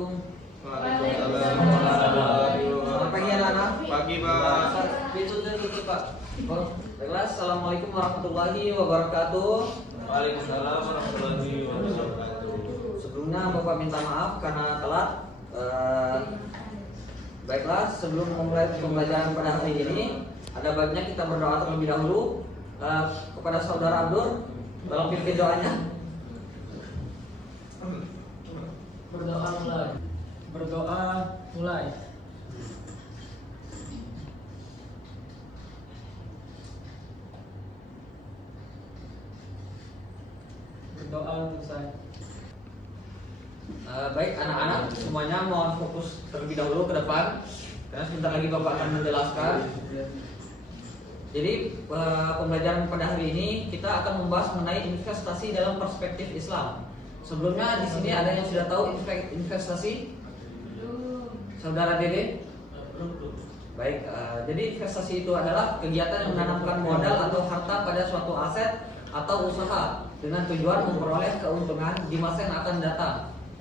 Assalamualaikum. Waalaikumsalam. Pagi anak-anak. Pagi Pak. Pintu tutup Pak. Baiklah, Assalamualaikum warahmatullahi wabarakatuh. Waalaikumsalam warahmatullahi wabarakatuh. Sebelumnya Bapak minta maaf karena telat. Baiklah, sebelum memulai pembelajaran pada hari ini, ada baiknya kita berdoa terlebih dahulu kepada saudara Abdur dalam pimpin doanya. Berdoa mulai. Berdoa selesai. Baik anak-anak, semuanya mohon fokus terlebih dahulu ke depan, karena sebentar lagi Bapak akan menjelaskan. Jadi pembelajaran pada hari ini kita akan membahas mengenai investasi dalam perspektif Islam. Sebelumnya di sini ada yang sudah tahu investasi? Saudara Dede? Baik, jadi investasi itu adalah kegiatan yang menanamkan modal atau harta pada suatu aset atau usaha dengan tujuan memperoleh keuntungan di masa yang akan datang.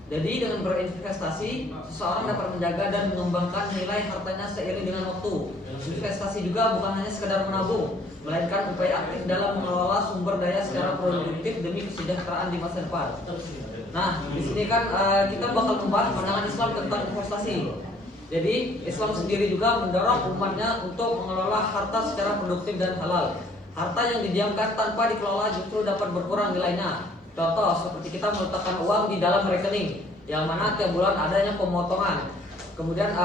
Jadi dengan berinvestasi, seseorang dapat menjaga dan mengembangkan nilai hartanya seiring dengan waktu. Investasi juga bukan hanya sekedar menabung, melainkan upaya aktif dalam mengelola sumber daya secara produktif demi kesejahteraan di masa depan. Nah, di sini kan kita bakal membahas pandangan Islam tentang investasi. Jadi Islam sendiri juga mendorong umatnya untuk mengelola harta secara produktif dan halal. Harta yang didiamkan tanpa dikelola justru dapat berkurang nilainya. Contoh seperti kita meletakkan uang di dalam rekening, yang mana tiap bulan adanya pemotongan. Kemudian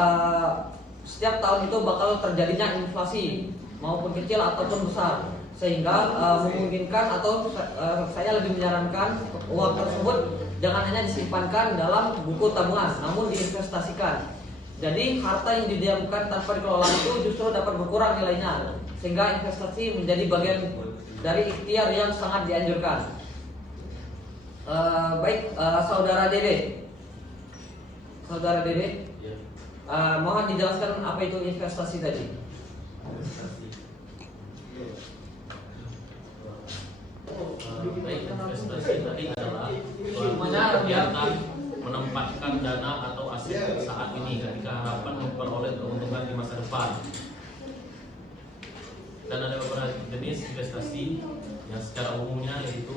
setiap tahun itu bakal terjadinya inflasi, maupun kecil ataupun besar, sehingga memungkinkan atau saya lebih menyarankan uang tersebut jangan hanya disimpankan dalam buku tabungan, namun diinvestasikan. Jadi harta yang didiamkan tanpa dikelola itu justru dapat berkurang nilainya, sehingga investasi menjadi bagian dari ikhtiar yang sangat dianjurkan. Baik, saudara Dede, mohon dijelaskan apa itu investasi tadi. Baik, investasi tadi adalah kegiatan menempatkan dana atau aset saat ini ketika harapan memperoleh keuntungan di masa depan. Dan ada beberapa jenis investasi yang secara umumnya yaitu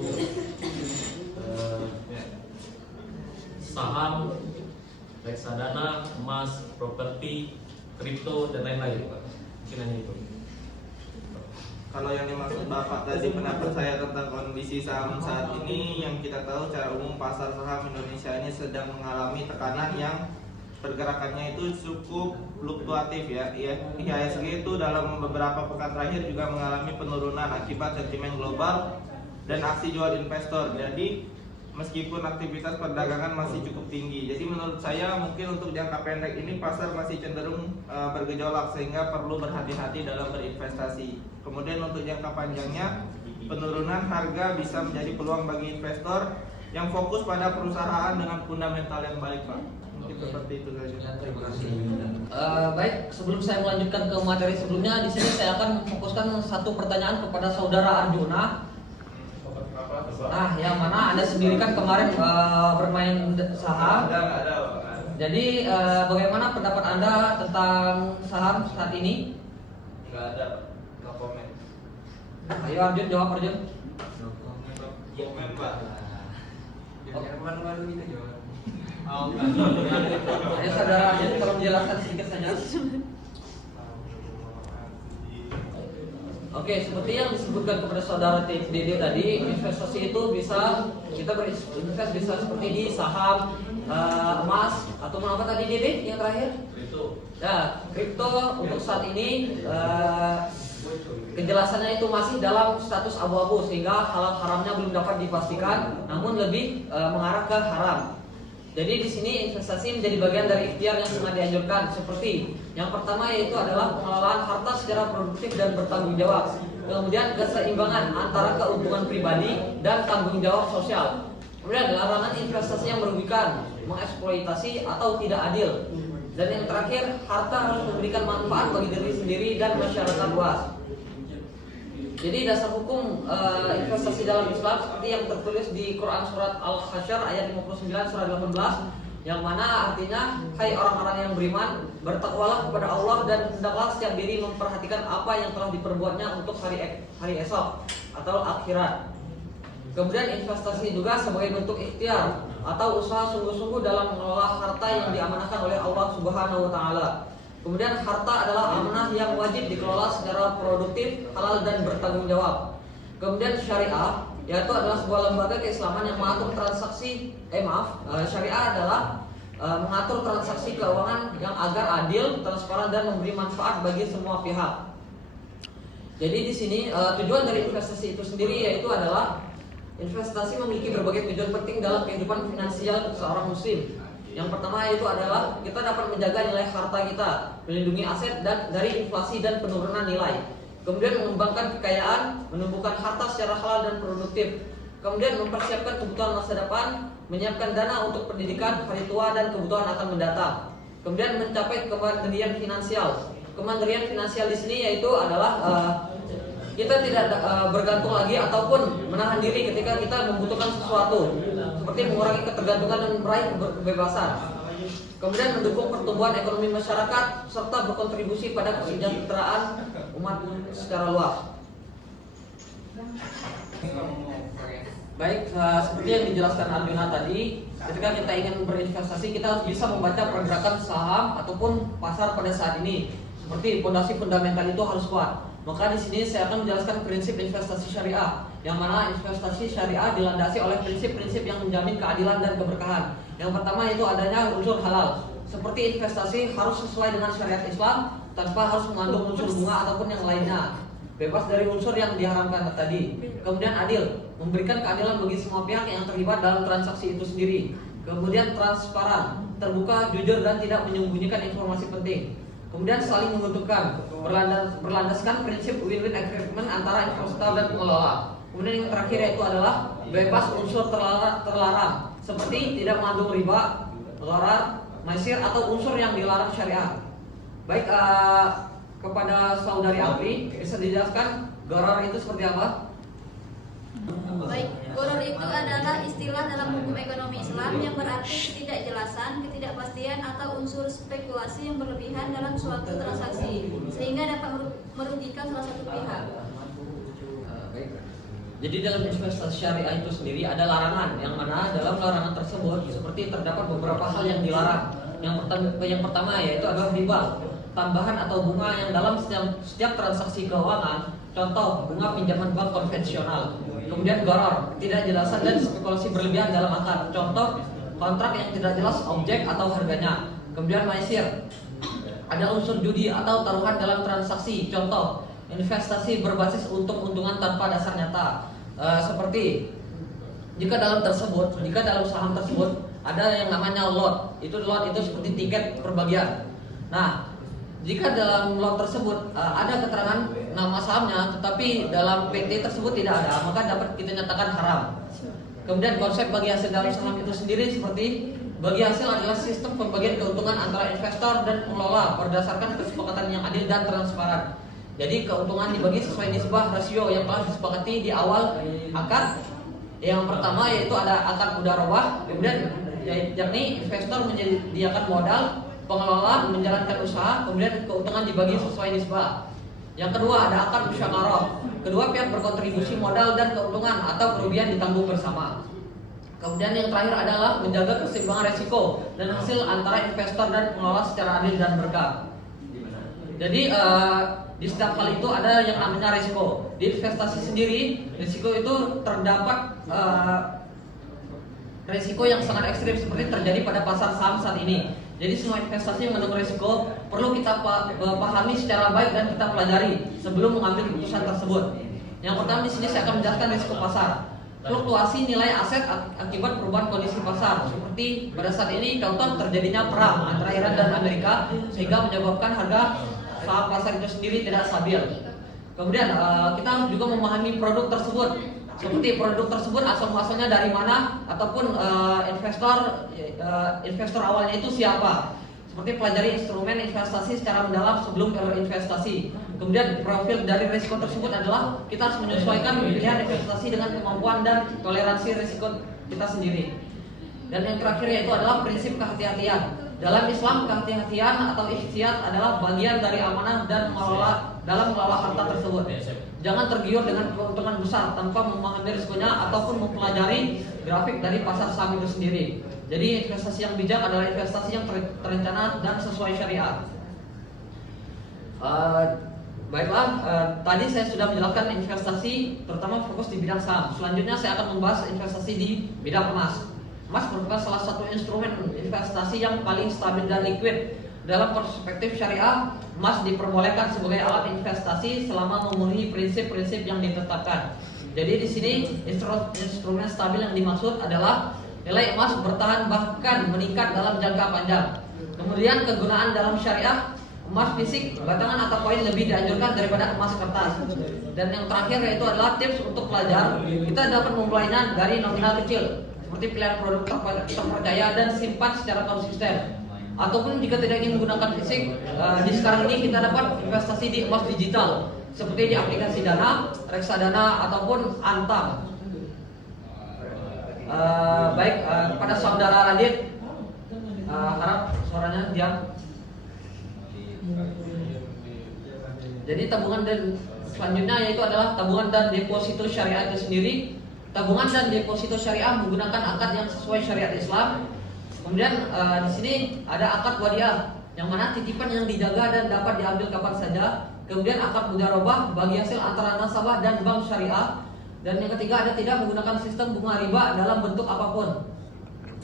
saham, reksadana, emas, properti, kripto dan lain-lain. Mungkin hanya itu. Kalau yang dimaksud Bapak tadi pendapat saya tentang kondisi saham saat ini, yang kita tahu secara umum pasar saham Indonesia ini sedang mengalami tekanan yang pergerakannya itu cukup fluktuatif ya. IHSG itu dalam beberapa pekan terakhir juga mengalami penurunan akibat sentimen global dan aksi jual investor. Jadi meskipun aktivitas perdagangan masih cukup tinggi, jadi menurut saya mungkin untuk jangka pendek ini pasar masih cenderung bergejolak, sehingga perlu berhati-hati dalam berinvestasi. Kemudian untuk jangka panjangnya, penurunan harga bisa menjadi peluang bagi investor yang fokus pada perusahaan dengan fundamental yang baik, Pak. Mungkin seperti itu saja. Terima kasih. Baik, sebelum saya melanjutkan ke materi sebelumnya, di sini saya akan memfokuskan satu pertanyaan kepada saudara Arjuna. Nah, yang mana Anda sendiri kan kemarin bermain saham. Ada. Jadi bagaimana pendapat Anda tentang saham saat ini? Nggak ada, nggak komen. Ayo Arjun, jawab Arjun. Komen, Pak. Ayo saudara Arjun, tolong jelaskan sedikit saja. Oke, seperti yang disebutkan kepada saudara Dede tadi, investasi itu bisa kita berinvestasi bisa seperti di saham, emas, atau apa tadi Dede yang terakhir? Kripto. Ya, kripto untuk saat ini kejelasannya itu masih dalam status abu-abu, sehingga halal haramnya belum dapat dipastikan, namun lebih mengarah ke haram. Jadi di sini investasi menjadi bagian dari ikhtiar yang sangat dianjurkan. Seperti yang pertama yaitu adalah pengelolaan harta secara produktif dan bertanggung jawab. Kemudian keseimbangan antara keuntungan pribadi dan tanggung jawab sosial. Kemudian larangan investasi yang merugikan, mengeksploitasi atau tidak adil. Dan yang terakhir, harta harus memberikan manfaat bagi diri sendiri dan masyarakat luas. Jadi dasar hukum investasi dalam Islam seperti yang tertulis di Quran surat Al-Hasyr ayat 59 surah 18, yang mana artinya, hai orang-orang yang beriman, bertakwalah kepada Allah dan hendaklah setiap diri memperhatikan apa yang telah diperbuatnya untuk hari esok atau akhirat. Kemudian investasi juga sebagai bentuk ikhtiar atau usaha sungguh-sungguh dalam mengelola harta yang diamanahkan oleh Allah Subhanahu wa taala. Kemudian harta adalah amanah yang wajib dikelola secara produktif, halal dan bertanggung jawab. Kemudian syariah yaitu adalah sebuah lembaga keislaman yang mengatur transaksi syariah adalah mengatur transaksi keuangan yang agar adil, transparan dan memberi manfaat bagi semua pihak. Jadi di sini tujuan dari investasi itu sendiri yaitu adalah investasi memiliki berbagai tujuan penting dalam kehidupan finansial seorang muslim. Yang pertama yaitu adalah kita dapat menjaga nilai harta kita, melindungi aset dan dari inflasi dan penurunan nilai. Kemudian mengembangkan kekayaan, menumbuhkan harta secara halal dan produktif. Kemudian mempersiapkan kebutuhan masa depan, menyiapkan dana untuk pendidikan, hari tua dan kebutuhan akan mendatang. Kemudian mencapai kemandirian finansial. Kemandirian finansial di sini yaitu adalah kita tidak bergantung lagi ataupun menahan diri ketika kita membutuhkan sesuatu, seperti mengurangi ketergantungan dan meraih kebebasan. Kemudian mendukung pertumbuhan ekonomi masyarakat serta berkontribusi pada kesejahteraan umat secara luas. Baik, seperti yang dijelaskan Arjuna tadi, ketika kita ingin berinvestasi kita harus bisa membaca pergerakan saham ataupun pasar pada saat ini. Seperti fondasi fundamental itu harus kuat. Maka di sini saya akan menjelaskan prinsip investasi syariah, yang mana investasi syariah dilandasi oleh prinsip-prinsip yang menjamin keadilan dan keberkahan. Yang pertama itu adanya unsur halal. Seperti investasi harus sesuai dengan syariat Islam tanpa harus mengandung unsur bunga ataupun yang lainnya. Bebas dari unsur yang diharamkan tadi. Kemudian adil, memberikan keadilan bagi semua pihak yang terlibat dalam transaksi itu sendiri. Kemudian transparan, terbuka, jujur dan tidak menyembunyikan informasi penting. Kemudian saling menguntungkan, berlandaskan prinsip win-win agreement antara investor dan pengelola. Kemudian yang terakhir yaitu adalah bebas unsur terlarang, seperti tidak mengandung riba, gharar, maisir atau unsur yang dilarang syariat. Baik, kepada saudari Apri bisa dijelaskan gharar itu seperti apa? Baik, gharar itu adalah istilah dalam hukum ekonomi Islam yang berarti ketidakjelasan, ketidakpastian atau unsur spekulasi yang berlebihan dalam suatu transaksi sehingga dapat merugikan salah satu pihak. Baik. Jadi dalam investasi syariah itu sendiri ada larangan, yang mana dalam larangan tersebut seperti terdapat beberapa hal yang dilarang. Yang pertama yaitu adalah riba, tambahan atau bunga yang dalam setiap transaksi keuangan, contoh bunga pinjaman bank konvensional. Kemudian gharar, ketidakjelasan dan spekulasi berlebihan dalam akad, contoh kontrak yang tidak jelas objek atau harganya. Kemudian maisir, ada unsur judi atau taruhan dalam transaksi, contoh investasi berbasis untung-untungan tanpa dasar nyata. Seperti jika dalam saham tersebut ada yang namanya lot itu seperti tiket perbagian. Nah, jika dalam lot tersebut ada keterangan nama sahamnya, tetapi dalam PT tersebut tidak ada, maka dapat kita nyatakan haram. Kemudian konsep bagi hasil dalam saham itu sendiri seperti bagi hasil adalah sistem pembagian keuntungan antara investor dan pengelola berdasarkan kesepakatan yang adil dan transparan. Jadi keuntungan dibagi sesuai nisbah rasio yang telah disepakati di awal akad. Yang pertama yaitu ada akad mudharabah, kemudian yakni investor menyediakan modal, pengelola menjalankan usaha, kemudian keuntungan dibagi sesuai nisbah. Yang kedua ada akad musyawarah. Kedua pihak berkontribusi modal dan keuntungan atau kerugian ditanggung bersama. Kemudian yang terakhir adalah menjaga keseimbangan resiko dan hasil antara investor dan pengelola secara adil dan berkah. Jadi di setiap hal itu ada yang namanya resiko. Di investasi sendiri, resiko itu terdapat resiko yang sangat ekstrim seperti terjadi pada pasar saham saat ini. Jadi semua investasi yang mengandung risiko perlu kita pahami secara baik dan kita pelajari sebelum mengambil keputusan tersebut. Yang pertama di sini saya akan menjelaskan risiko pasar. Fluktuasi nilai aset akibat perubahan kondisi pasar. Seperti pada saat ini contoh terjadinya perang antara Iran dan Amerika sehingga menyebabkan harga saham pasar itu sendiri tidak stabil. Kemudian kita harus juga memahami produk tersebut. Seperti produk tersebut asal-muasalnya dari mana ataupun investor awalnya itu siapa. Seperti pelajari instrumen investasi secara mendalam sebelum berinvestasi. Kemudian profil dari risiko tersebut adalah kita harus menyesuaikan pilihan investasi dengan kemampuan dan toleransi risiko kita sendiri. Dan yang terakhir yaitu adalah prinsip kehati-hatian. Dalam Islam, kehati-hatian atau ihtiyat adalah bagian dari amanah dan dalam mengelola harta tersebut. Jangan tergiur dengan keuntungan besar tanpa memahami risikonya ataupun mempelajari grafik dari pasar saham itu sendiri. Jadi investasi yang bijak adalah investasi yang terencana dan sesuai syariat. Baiklah, tadi saya sudah menjelaskan investasi terutama fokus di bidang saham. Selanjutnya saya akan membahas investasi di bidang emas. Emas merupakan salah satu instrumen investasi yang paling stabil dan liquid. Dalam perspektif syariah, emas diperbolehkan sebagai alat investasi selama memenuhi prinsip-prinsip yang ditetapkan. Jadi di sini instrumen stabil yang dimaksud adalah nilai emas bertahan bahkan meningkat dalam jangka panjang. Kemudian kegunaan dalam syariah, emas fisik, batangan atau koin lebih dianjurkan daripada emas kertas. Dan yang terakhir yaitu adalah tips untuk pelajar. Kita dapat memulainya dari nominal kecil, seperti pilihan produk terpercaya dan simpan secara konsisten. Ataupun jika tidak ingin menggunakan fisik, di sekarang ini kita dapat investasi di emas digital, seperti di aplikasi Dana, Reksadana ataupun Antam. Baik, kepada saudara Radit, harap suaranya diam. Jadi tabungan dan selanjutnya yaitu adalah tabungan dan deposito syariah itu sendiri. Tabungan dan deposito syariah menggunakan akad yang sesuai syariat Islam. Kemudian di sini ada akad wadiah, yang mana titipan yang dijaga dan dapat diambil kapan saja. Kemudian akad mudharabah bagi hasil antara nasabah dan bank syariah. Dan yang ketiga ada tidak menggunakan sistem bunga riba dalam bentuk apapun.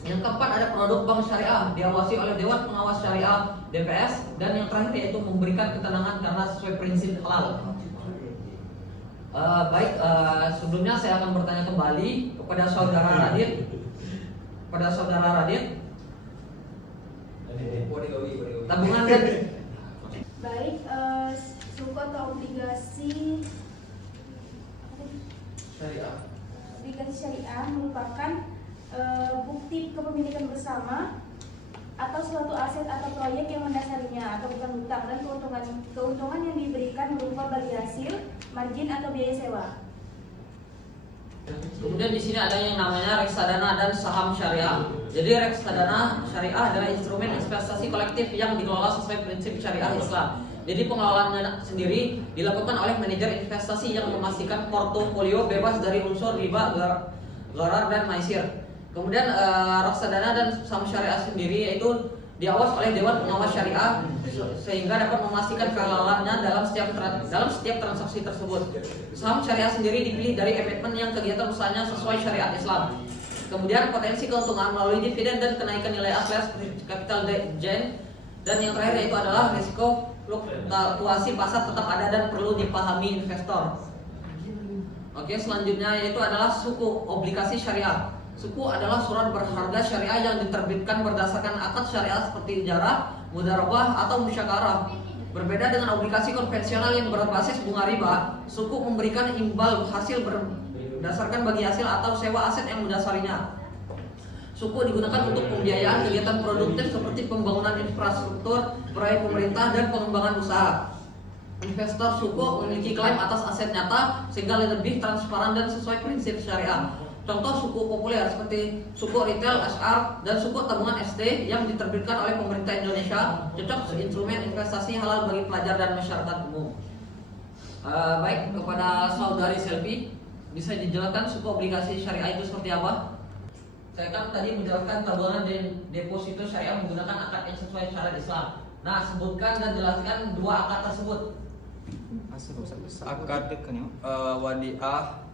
Yang keempat ada produk bank syariah diawasi oleh Dewan Pengawas Syariah DPS. Dan yang terakhir yaitu memberikan ketenangan karena sesuai prinsip halal. Baik, sebelumnya saya akan bertanya kembali kepada saudara Radit. Tabungan dan Baik, suku atau obligasi syariah merupakan bukti kepemilikan bersama atau suatu aset atau proyek yang mendasarinya atau bukan hutang, dan keuntungan yang diberikan berupa bagi hasil, margin atau biaya sewa. kemudian di sini ada yang namanya reksadana dan saham syariah. Jadi reksadana syariah adalah instrumen investasi kolektif yang dikelola sesuai prinsip syariah Islam. Jadi pengelolaannya sendiri dilakukan oleh manajer investasi yang memastikan portofolio bebas dari unsur riba, gharar dan maisir. Kemudian reksadana dan saham syariah sendiri yaitu diawas oleh Dewan Pengawas Syariah sehingga dapat memastikan kehalalannya dalam setiap transaksi tersebut. Saham syariah sendiri dipilih dari emiten yang kegiatan usahanya sesuai syariat Islam. Kemudian potensi keuntungan melalui dividen dan kenaikan nilai aset seperti capital gain. Dan yang terakhir yaitu adalah risiko fluktuasi pasar tetap ada dan perlu dipahami investor. Oke, selanjutnya yaitu adalah suku obligasi syariah. Suku adalah surat berharga syariah yang diterbitkan berdasarkan akad syariah seperti ijarah, mudharabah atau musyakarah. Berbeda dengan obligasi konvensional yang berbasis bunga riba, suku memberikan imbal hasil berdasarkan bagi hasil atau sewa aset yang mendasarinya. Suku digunakan untuk pembiayaan kegiatan produktif seperti pembangunan infrastruktur, proyek pemerintah, dan pengembangan usaha. Investor suku memiliki klaim atas aset nyata sehingga lebih transparan dan sesuai prinsip syariah. Contoh suku populer seperti suku retail SR dan suku tabungan ST yang diterbitkan oleh pemerintah Indonesia cocok instrumen investasi halal bagi pelajar dan masyarakat umum. Baik, kepada saudari Selvi, bisa dijelaskan suku obligasi syariah itu seperti apa? Saya kan tadi menjelaskan tabungan dan deposito syariah menggunakan akad yang sesuai syariat Islam. Nah, sebutkan dan jelaskan dua akad tersebut. Akad wadiah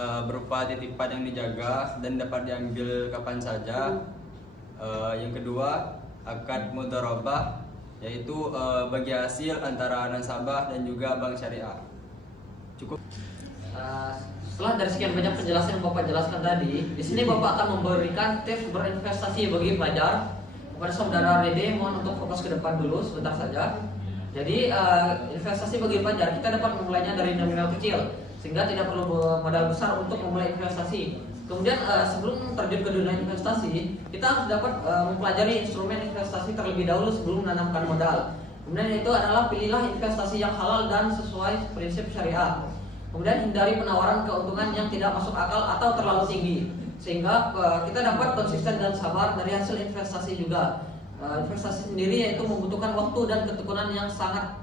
berupa titipan yang dijaga dan dapat diambil kapan saja. Yang kedua, akad mudharabah, yaitu bagi hasil antara nasabah dan juga bank syariah. Cukup. Setelah dari sekian banyak penjelasan yang Bapak jelaskan tadi, di sini Bapak akan memberikan tips berinvestasi bagi pelajar. Kepada saudara Rede, mohon untuk fokus ke depan dulu sebentar saja. Jadi investasi bagi pelajar kita dapat memulainya dari nominal kecil, sehingga tidak perlu modal besar untuk memulai investasi. Kemudian sebelum terjun ke dunia investasi, kita harus dapat mempelajari instrumen investasi terlebih dahulu sebelum menanamkan modal. Kemudian itu adalah pilihlah investasi yang halal dan sesuai prinsip syariah. Kemudian hindari penawaran keuntungan yang tidak masuk akal atau terlalu tinggi. sehingga kita dapat konsisten dan sabar dari hasil investasi juga. Investasi sendiri yaitu membutuhkan waktu dan ketekunan yang sangat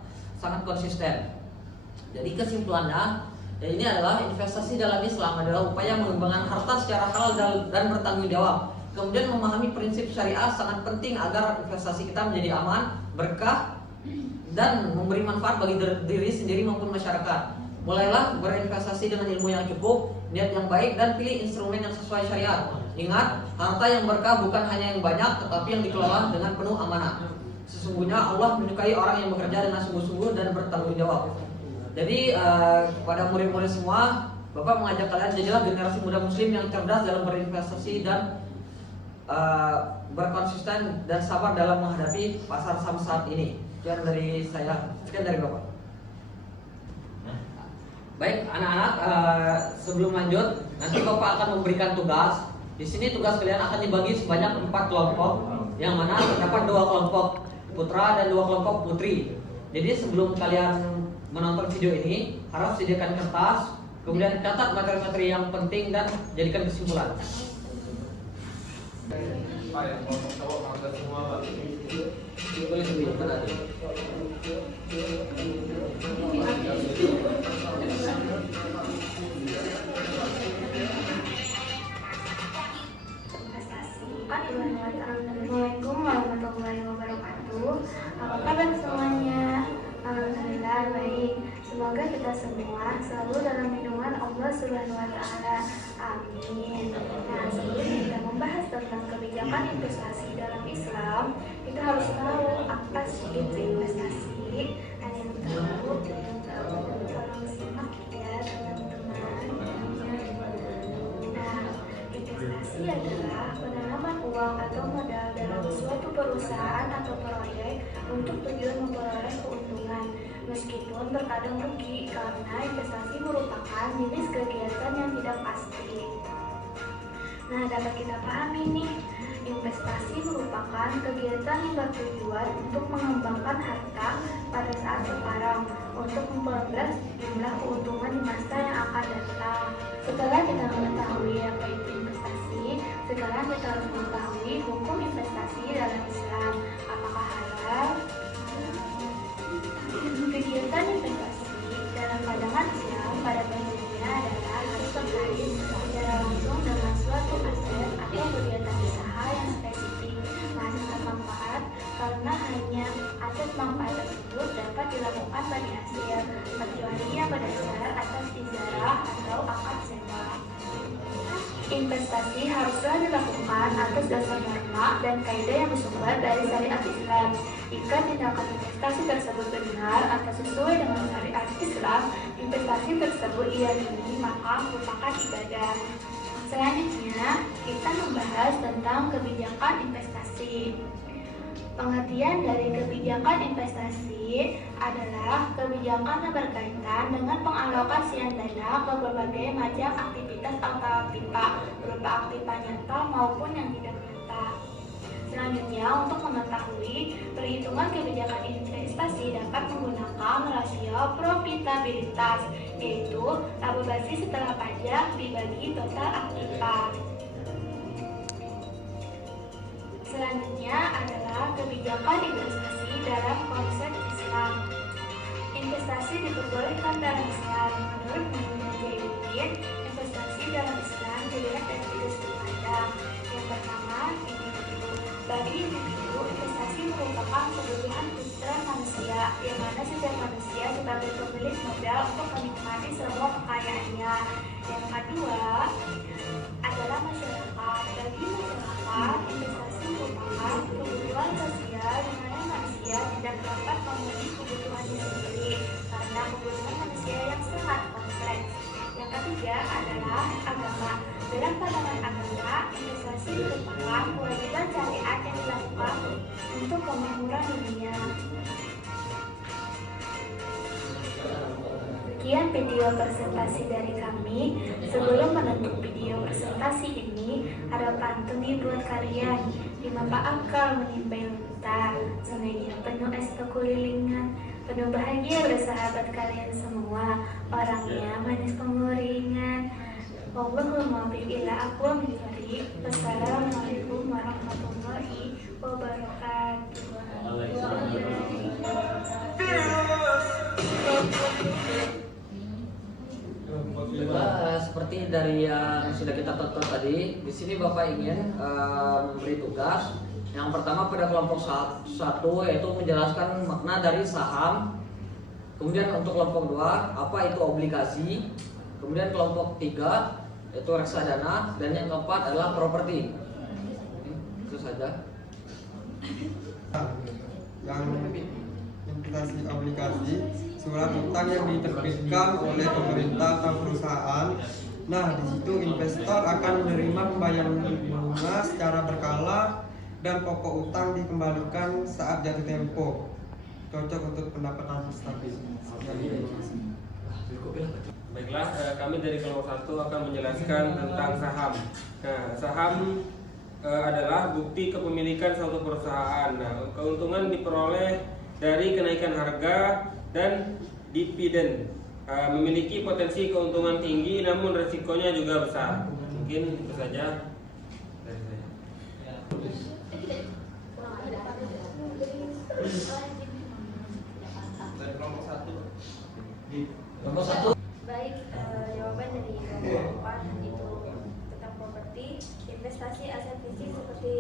konsisten. Jadi kesimpulannya, ini adalah investasi dalam Islam adalah upaya mengembangkan harta secara halal dan bertanggung jawab. Kemudian memahami prinsip syariah sangat penting agar investasi kita menjadi aman, berkah, dan memberi manfaat bagi diri sendiri maupun masyarakat. Mulailah berinvestasi dengan ilmu yang cukup, niat yang baik, dan pilih instrumen yang sesuai syariat. Ingat, harta yang berkah bukan hanya yang banyak, tetapi yang dikelola dengan penuh amanah. Sesungguhnya Allah menyukai orang yang bekerja dengan sungguh-sungguh dan bertanggung jawab. Jadi kepada murid-murid semua, Bapak mengajak kalian jadilah generasi muda muslim yang cerdas dalam berinvestasi dan berkonsisten dan sabar dalam menghadapi pasar saham saat ini. Sekian dari saya, sekian dari Bapak. Baik anak-anak, sebelum lanjut, nanti Bapak akan memberikan tugas. Di sini tugas kalian akan dibagi sebanyak 4 kelompok, yang mana terdapat 2 kelompok putra dan 2 kelompok putri. Jadi sebelum kalian menonton video ini, harap sediakan kertas, kemudian catat materi-materi yang penting dan jadikan kesimpulan. Pak, yang kelompok cowok angkat semua, Pak. Boleh sebut mana? Assalamualaikum warahmatullahi wabarakatuh. Apa kabar semuanya? Alhamdulillah baik. Semoga kita semua selalu dalam lindungan Allah Subhanahu wa taala. Amin. Nah, sebelum kita membahas tentang kebijakan investasi dalam Islam, kita harus tahu apa sih itu investasi. Ada yang tahu, tolong simak ya teman-teman. Nah, investasi adalah penanaman uang atau modal dalam suatu perusahaan atau proyek untuk tujuan memperoleh keuntungan, meskipun terkadang rugi karena investasi merupakan jenis kegiatan yang tidak pasti. Nah, dapat kita pahami nih, investasi merupakan kegiatan yang bertujuan untuk mengembangkan harta pada saat sekarang untuk memperoleh jumlah keuntungan di masa yang akan datang. Setelah kita mengetahui apa itu investasi, sekarang kita harus mengetahui hukum investasi dalam Islam. Apakah halal? Kegiatan investasi dalam pandangan Islam pada prinsipnya adalah harus terkait secara langsung dengan suatu aset atau kegiatan usaha yang spesifik menghasilkan manfaat, karena hanya aset manfaat tersebut dapat dilakukan bagi hasil, kecuali yang berdasar atas ijarah atau akad sewa. Investasi haruslah dilakukan atas dasar norma dan kaidah yang bersumber dari syariat Islam. Jika tindakan investasi tersebut benar atau sesuai dengan syariat Islam, investasi tersebut diyakini maka merupakan ibadah. Selanjutnya, kita membahas tentang kebijakan investasi. Pengertian dari kebijakan investasi adalah kebijakan yang berkaitan dengan pengalokasian dana ke berbagai macam aktivitas atau aktiva, berupa aktiva nyata maupun yang tidak nyata. Selanjutnya, untuk mengetahui perhitungan kebijakan investasi dapat menggunakan rasio profitabilitas, yaitu laba bersih setelah pajak dibagi total aktiva. Selanjutnya adalah kebijakan investasi dalam konsep Islam. Investasi diperbolehkan dalam Islam. Menurut Muhammad Zainuddin, investasi dalam Islam dilihat dari 3 sudut pandang. Yang pertama, individu. Bagi individu, investasi merupakan kebutuhan fitrah manusia, yang mana setiap manusia sebagai pemilik modal untuk menikmati semua kekayaannya. Yang kedua adalah masyarakat. Bagi masyarakat, investasi merupakan kebutuhan sosial di mana manusia tidak dapat memenuhi kebutuhannya sendiri karena kebutuhan manusia yang sangat kompleks. Yang ketiga adalah agama. Dalam pandangan agama, investasi merupakan kewajiban syariat yang dilakukan untuk kemakmuran dunia. Sekian video presentasi dari kami. Sebelum menutup video presentasi ini, ada pantun nih buat kalian. 5 akal menimba unta, sungai yang penuh es kekulilingan, penuh bahagia bersahabat kalian semua, orangnya manis penguringan. Wallahul muwaffiq ila aqwamit thoriq. Wassalamualaikum warahmatullahi wabarakatuh. Seperti dari yang sudah kita tonton tadi, di sini Bapak ingin memberi tugas. Yang pertama pada kelompok 1 yaitu menjelaskan makna dari saham. Kemudian untuk kelompok 2 apa itu obligasi. Kemudian kelompok 3 yaitu reksadana, dan yang keempat adalah properti. Itu saja. Yang investasi obligasi, surat utang yang diterbitkan oleh pemerintah atau perusahaan. Nah, di situ investor akan menerima pembayaran bunga secara berkala dan pokok utang dikembalikan saat jatuh tempo. Cocok untuk pendapatan stabil. Baiklah, kami dari kelompok 1 akan menjelaskan tentang saham. Nah, saham adalah bukti kepemilikan suatu perusahaan. Nah, keuntungan diperoleh dari kenaikan harga dan dividen. Memiliki potensi keuntungan tinggi, namun resikonya juga besar. Mungkin itu saja dari saya. Kelompok 1. Baik, jawaban dari kelompok 4 itu tentang properti, investasi aset fisik seperti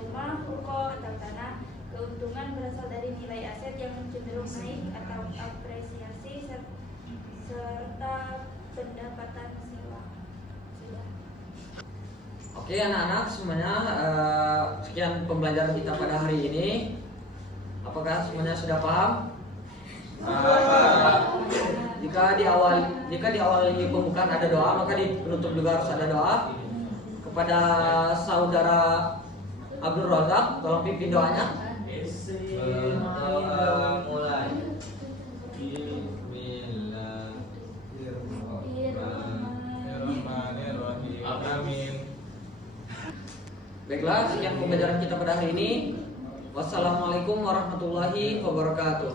rumah, ruko, atau tanah. Keuntungan berasal dari nilai aset yang cenderung naik atau apresiasi serta pendapatan sewa. Sudah. Oke anak-anak semuanya, sekian pembelajaran kita pada hari ini. Apakah semuanya sudah paham? Jika di awal pembukaan ada doa, maka di penutup juga harus ada doa. Kepada saudara Abdul Razak, tolong pimpin doanya. Mulai. Bismillahirrahmanirrahim. Amin. Baiklah, sekian pembelajaran kita pada hari ini. Wassalamualaikum warahmatullahi wabarakatuh.